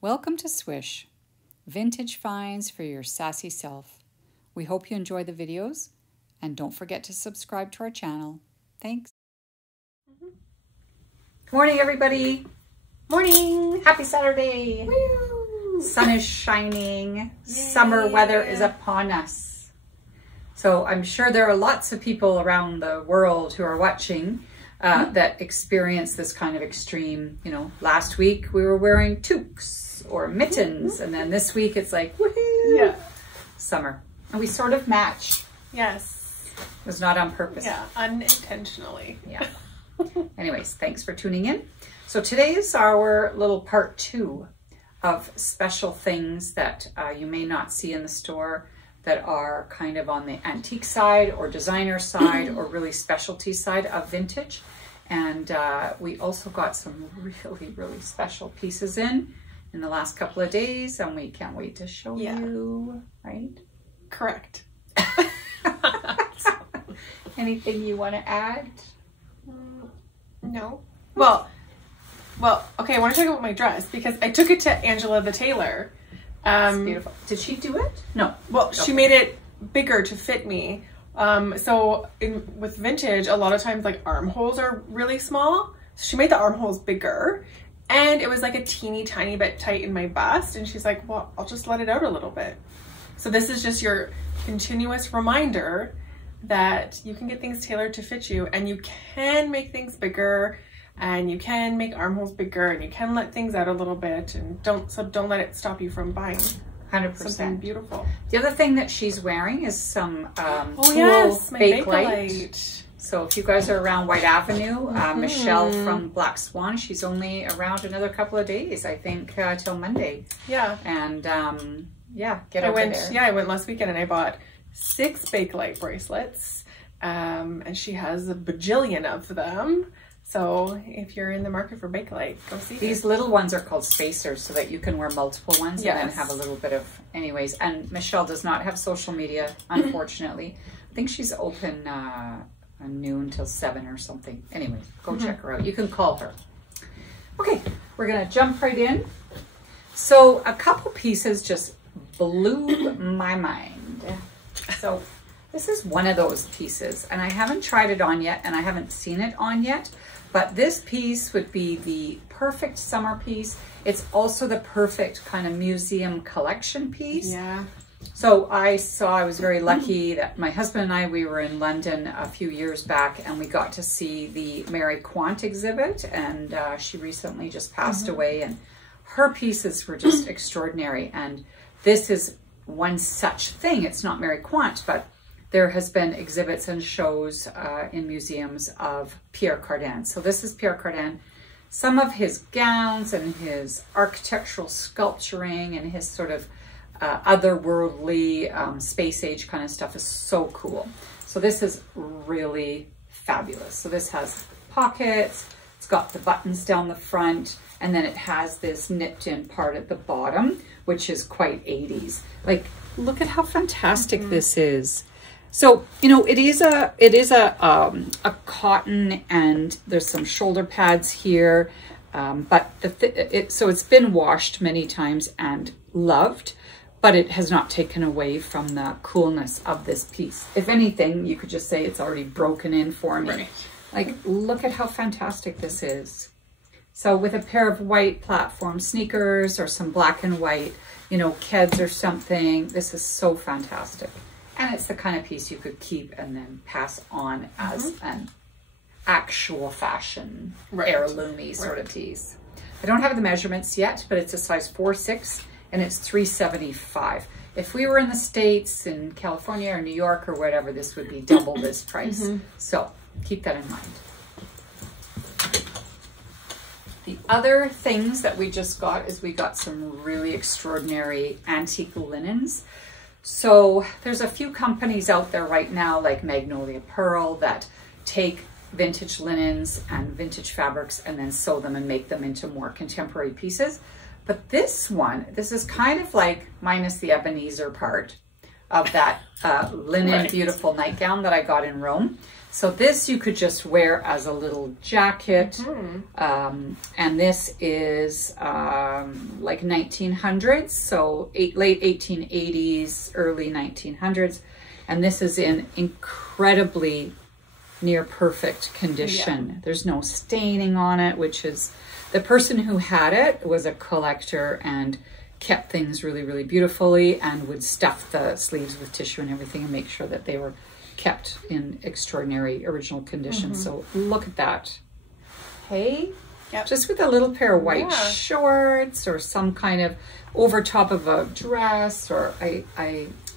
Welcome to Swish, vintage finds for your sassy self. We hope you enjoy the videos and don't forget to subscribe to our channel. Thanks. Good morning, everybody. Morning. Happy Saturday. Woo. Sun is shining. Yay. Summer weather is upon us. So I'm sure there are lots of people around the world who are watching that experience this kind of extreme, last week we were wearing toques or mittens, and then this week it's like, woohoo, yeah, summer. And we sort of match. Yes. It was not on purpose. Yeah, unintentionally. Yeah. Anyways, thanks for tuning in. So today is our little part 2 of special things that you may not see in the store that are kind of on the antique side or designer side or really specialty side of vintage. And we also got some really, really special pieces in the last couple of days, and we can't wait to show you, right? Correct. Anything you want to add? No. Well, okay, I want to talk about my dress because I took it to Angela the tailor. It's beautiful. Did she do it? No. Well, she made it bigger to fit me. With vintage, a lot of times like armholes are really small. So she made the armholes bigger, and it was like a teeny tiny bit tight in my bust. And she's like, well, I'll just let it out a little bit. So this is just your continuous reminder that you can get things tailored to fit you, and you can make things bigger, and you can make armholes bigger, and you can let things out a little bit, and don't let it stop you from buying 100%. something beautiful. The other thing that she's wearing is some cool yes, my Bakelite. So if you guys are around White Avenue, Michelle from Black Swan, she's only around another couple of days, I think, till Monday. Yeah. And yeah, get over there. Yeah, I went last weekend and I bought 6 Bakelite bracelets, and she has a bajillion of them. So if you're in the market for Bakelite, go see these little ones are called spacers, so that you can wear multiple ones and then have a little bit of, anyways. And Michelle does not have social media, unfortunately. I think she's open noon till 7 or something. Anyways, go check her out. You can call her. Okay, we're gonna jump right in. So a couple pieces just blew my mind. So this is one of those pieces, and I haven't tried it on yet, and I haven't seen it on yet, but this piece would be the perfect summer piece. It's also the perfect kind of museum collection piece. Yeah. So I was very lucky that my husband and I, we were in London a few years back, and we got to see the Mary Quant exhibit, and she recently just passed away, and her pieces were just extraordinary. And this is one such thing. It's not Mary Quant, but there has been exhibits and shows in museums of Pierre Cardin. So this is Pierre Cardin. Some of his gowns and his architectural sculpturing and his sort of otherworldly space age kind of stuff is so cool. So this is really fabulous. So this has pockets, it's got the buttons down the front, and then it has this nipped in part at the bottom, which is quite 80s. Like, look at how fantastic this is. So, it is a cotton, and there's some shoulder pads here, but so it's been washed many times and loved, but it has not taken away from the coolness of this piece. If anything, you could just say it's already broken in for me. Right. Like, look at how fantastic this is. So with a pair of white platform sneakers or some black and white, Keds or something, this is so fantastic. And it's the kind of piece you could keep and then pass on as an actual fashion heirloomy sort of piece. I don't have the measurements yet, but it's a size 4-6 and it's $375. If we were in the States, in California or New York or whatever, this would be double this price. So keep that in mind. The other things that we just got is we got some really extraordinary antique linens. So there's a few companies out there right now like Magnolia Pearl that take vintage linens and vintage fabrics and then sew them and make them into more contemporary pieces. But this is kind of like, minus the Ebenezer part of that linen beautiful nightgown that I got in Rome. So this you could just wear as a little jacket. And this is like 1900s, so late 1880s, early 1900s. And this is in incredibly near perfect condition. Yeah. There's no staining on it, which is, the person who had it was a collector and kept things really, really beautifully and would stuff the sleeves with tissue and everything and make sure that they were kept in extraordinary original condition. So look at that. Hey, just with a little pair of white shorts or some kind of over top of a dress, or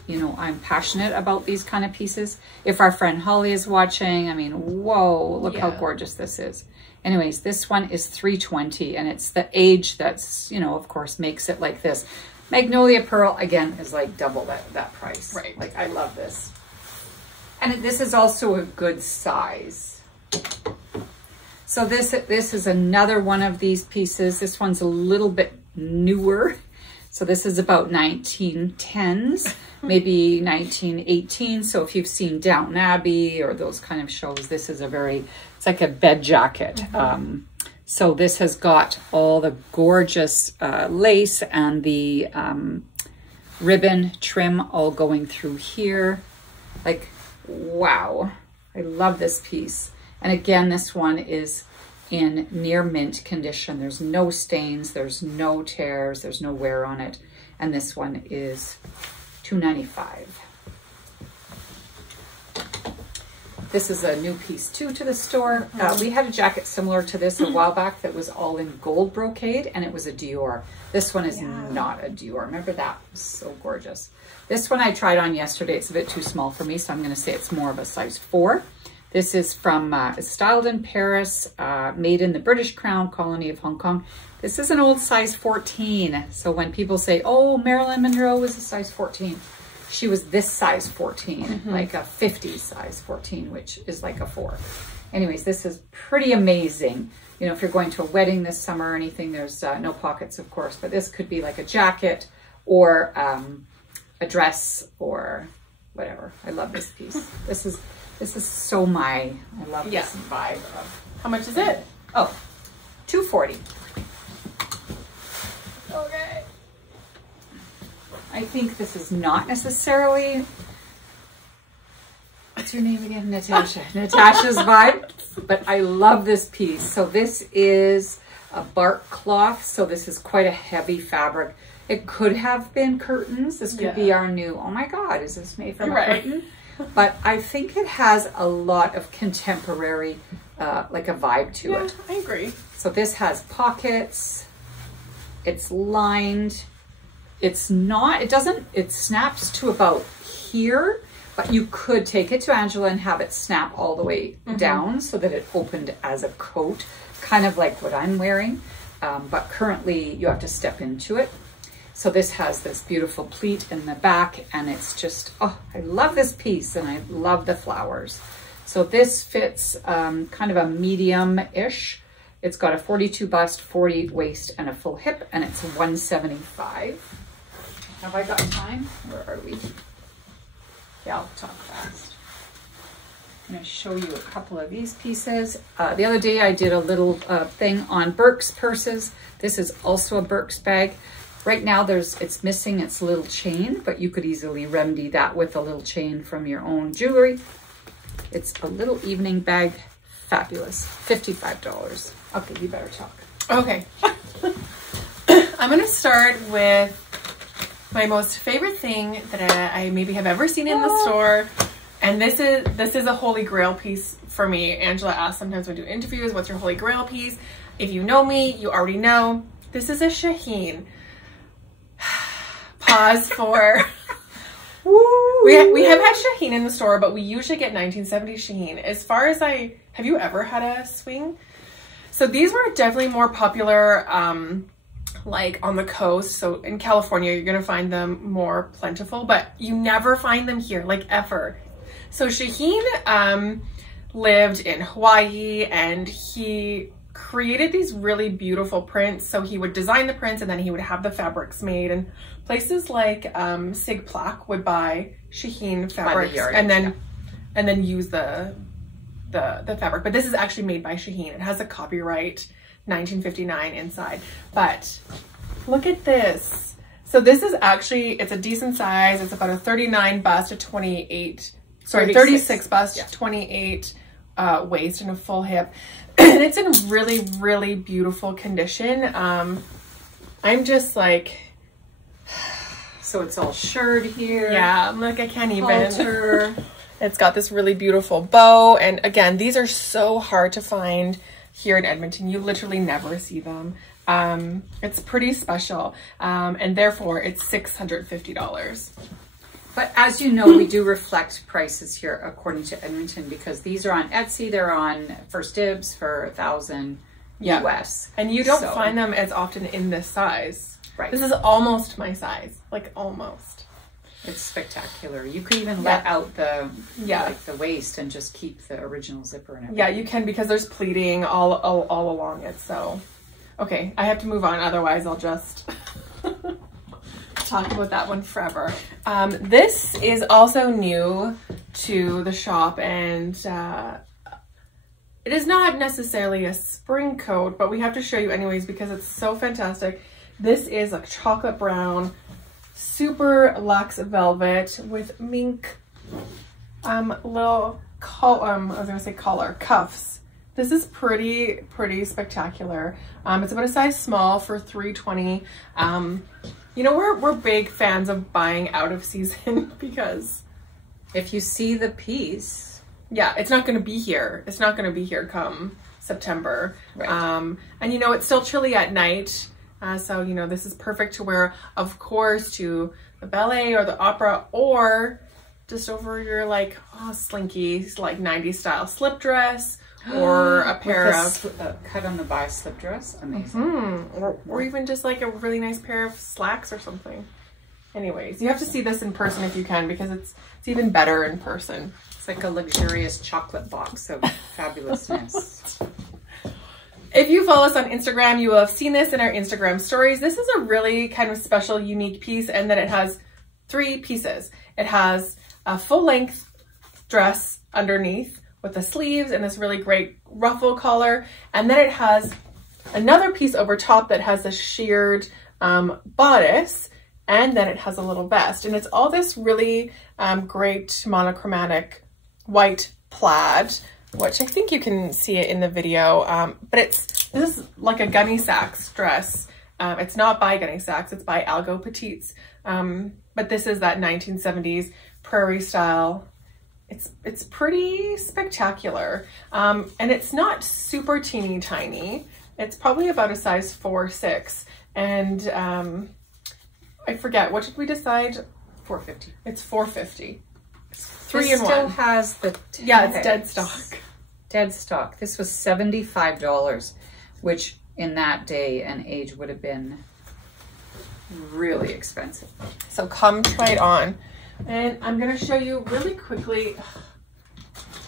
you know, I'm passionate about these kind of pieces. If our friend Holly is watching, I mean, whoa, look how gorgeous this is. Anyways, this one is $3.20, and it's the age that's, you know, of course, makes it like this. Magnolia Pearl, again, is like double that price. Right. Like, I love this. And this is also a good size. So this is another one of these pieces. This one's a little bit newer. So this is about 1910s, maybe 1918. So if you've seen Downton Abbey or those kind of shows, this is it's like a bed jacket. So this has got all the gorgeous lace and the ribbon trim all going through here. Like, wow, I love this piece. And again, this one is in near mint condition. There's no stains, there's no tears, there's no wear on it. And this one is $2.95. This is a new piece too to the store. We had a jacket similar to this a while back that was all in gold brocade, and it was a Dior. This one is not a Dior. Remember that? It was so gorgeous. This one I tried on yesterday. It's a bit too small for me, so I'm going to say it's more of a size 4. This is from, it's styled in Paris, made in the British Crown colony of Hong Kong. This is an old size 14. So when people say, oh, Marilyn Monroe was a size 14, she was this size 14, like a 50 size 14, which is like a 4. Anyways, this is pretty amazing. You know, if you're going to a wedding this summer or anything, there's no pockets, of course, but this could be like a jacket or a dress or whatever. I love this piece. This is so I love this vibe of. How much is it? Oh, $2.40. Okay. I think this is not necessarily, what's your name again? Natasha. Natasha's vibe, but I love this piece. So this is a bark cloth. So this is quite a heavy fabric. It could have been curtains. This could be our new, oh my God, is this made from a curtain? But I think it has a lot of contemporary, like a vibe to it. I agree. So this has pockets. It's lined. It's not, it snaps to about here, but you could take it to Angela and have it snap all the way down so that it opened as a coat, kind of like what I'm wearing. But currently you have to step into it. So this has this beautiful pleat in the back, and it's just, oh, I love this piece, and I love the flowers. So this fits kind of a medium-ish. It's got a 42 bust, 40 waist, and a full hip, and it's $175. Have I got time? Where are we? Yeah, I'll talk fast. I'm going to show you a couple of these pieces. The other day I did a little thing on Burke's purses. This is also a Burke's bag. Right now it's missing its little chain, but you could easily remedy that with a little chain from your own jewelry. It's a little evening bag. Fabulous. $55. Okay, you better talk. Okay. I'm going to start with my most favorite thing that I maybe have ever seen in the store. And this is a holy grail piece for me. Angela asks sometimes when we do interviews, what's your holy grail piece? If you know me, you already know. This is a Shaheen. Pause for... we have had Shaheen in the store, but we usually get 1970s Shaheen. As far as have you ever had a swing? So these were definitely more popular like on the coast. So in California, you're gonna find them more plentiful, but you never find them here, like ever. So Shaheen lived in Hawaii, and he created these really beautiful prints. So he would design the prints, and then he would have the fabrics made, and places like Sig Plaque would buy Shaheen fabrics and then use the the fabric, but this is actually made by Shaheen. It has a copyright 1959 inside, but look at this. So this is actually, it's a decent size. It's about a 39 bust, a 28, sorry, 36 bust, yeah. 28 waist and a full hip. And it's in really, really beautiful condition. I'm just like, so it's all shirred here. Yeah, I'm like, I can't even. It's got this really beautiful bow. And again, these are so hard to find here in Edmonton. You literally never see them. It's pretty special. And therefore it's $650. But as you know, we do reflect prices here according to Edmonton, because these are on Etsy. They're on First Dibs for $1,000 US. And you don't find them as often in this size. Right. This is almost my size, like almost. It's spectacular. You could even let out the like the waist and just keep the original zipper and everything. Yeah, you can, because there's pleating all along it. So, okay, I have to move on. Otherwise, I'll just talk about that one forever. This is also new to the shop, and it is not necessarily a spring coat, but we have to show you anyways because it's so fantastic. This is a chocolate brown, super luxe velvet with mink little collar cuffs. This is pretty spectacular. It's about a size small for $320. You know, we're big fans of buying out of season because if you see the piece, yeah, it's not going to be here. It's not going to be here come September. Right. And you know, it's still chilly at night. So, you know, this is perfect to wear, of course, to the ballet or the opera, or just over your like slinky, like 90s style slip dress, or a pair of cut on the bi slip dress. Amazing. Or even just like a really nice pair of slacks or something. Anyways, you have to see this in person if you can, because it's even better in person. It's like a luxurious chocolate box of fabulousness. If you follow us on Instagram, you will have seen this in our Instagram stories. This is a really kind of special, unique piece, and that it has 3 pieces. It has a full-length dress underneath with the sleeves and this really great ruffle collar, and then it has another piece over top that has a sheared bodice, and then it has a little vest. And it's all this really great monochromatic white plaid, which I think you can see it in the video, but this is like a Gunny Sacks dress. It's not by Gunny Sacks, it's by Algo Petites, but this is that 1970s prairie style. It's pretty spectacular, and it's not super teeny tiny. It's probably about a size 4-6, and I forget, what did we decide? $450. It's $450. 3 in 1. Still has the tags. Yeah, it's dead stock. Dead stock. This was $75, which in that day and age would have been really expensive. So come try it on. And I'm going to show you really quickly.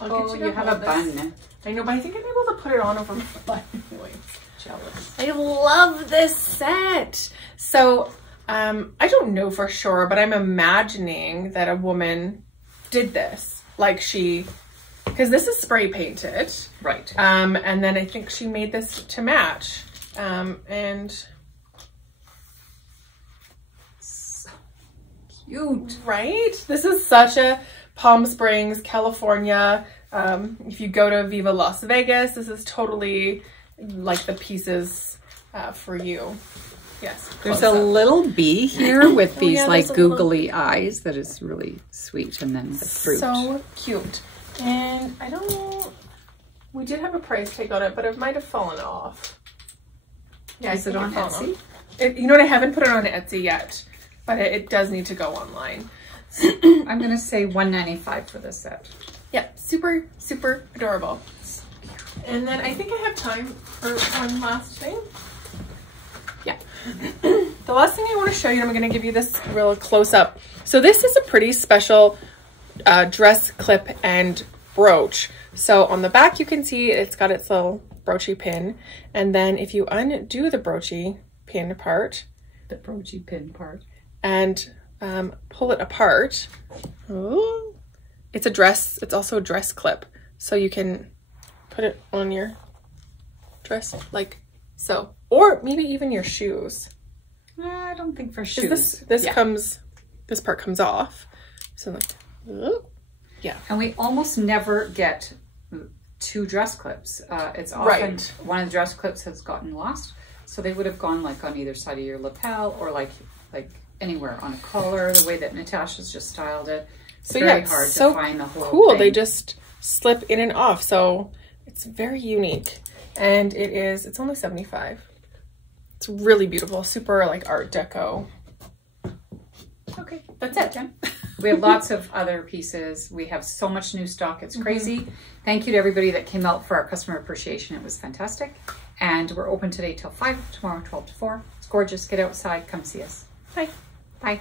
You have a bun. I know, but I think I'm able to put it on over my butt anyway. Jealous. I love this set. So I don't know for sure, but I'm imagining that a woman did this. Like because this is spray painted. Right. And then I think she made this to match. And so cute. Right? This is such a Palm Springs, California. If you go to Viva Las Vegas, this is totally like the pieces for you. Yes. There's a little bee here with these like googly eyes that is really sweet, and then the fruit. So cute. And we did have a price tag on it, but it might have fallen off. Yeah, is it on Etsy? You know what? I haven't put it on Etsy yet, but it does need to go online. I'm going to say $195 for this set. Yeah, super, super adorable. And then I think I have time for one last thing. Yeah. The last thing I want to show you, I'm going to give you this real close up. So this is a pretty special dress clip and brooch. So on the back you can see it's got its little broochy pin, and then if you undo the broochy pin part, and pull it apart, it's also a dress clip. So you can put it on your dress like so. Or maybe even your shoes. I don't think for shoes. This part comes off. So like, yeah. And we almost never get 2 dress clips. It's often one of the dress clips has gotten lost. So they would have gone like on either side of your lapel or like anywhere on a collar, the way that Natasha's just styled it. It's very hard to find the whole thing. They just slip in and off. So it's very unique. And it's only $75. It's really beautiful, super like Art Deco. Okay, that's it, Jen. We have lots of other pieces. We have so much new stock, it's crazy. Thank you to everybody that came out for our customer appreciation. It was fantastic. And we're open today till 5, tomorrow 12 to 4. It's gorgeous. Get outside, come see us. Bye. Bye.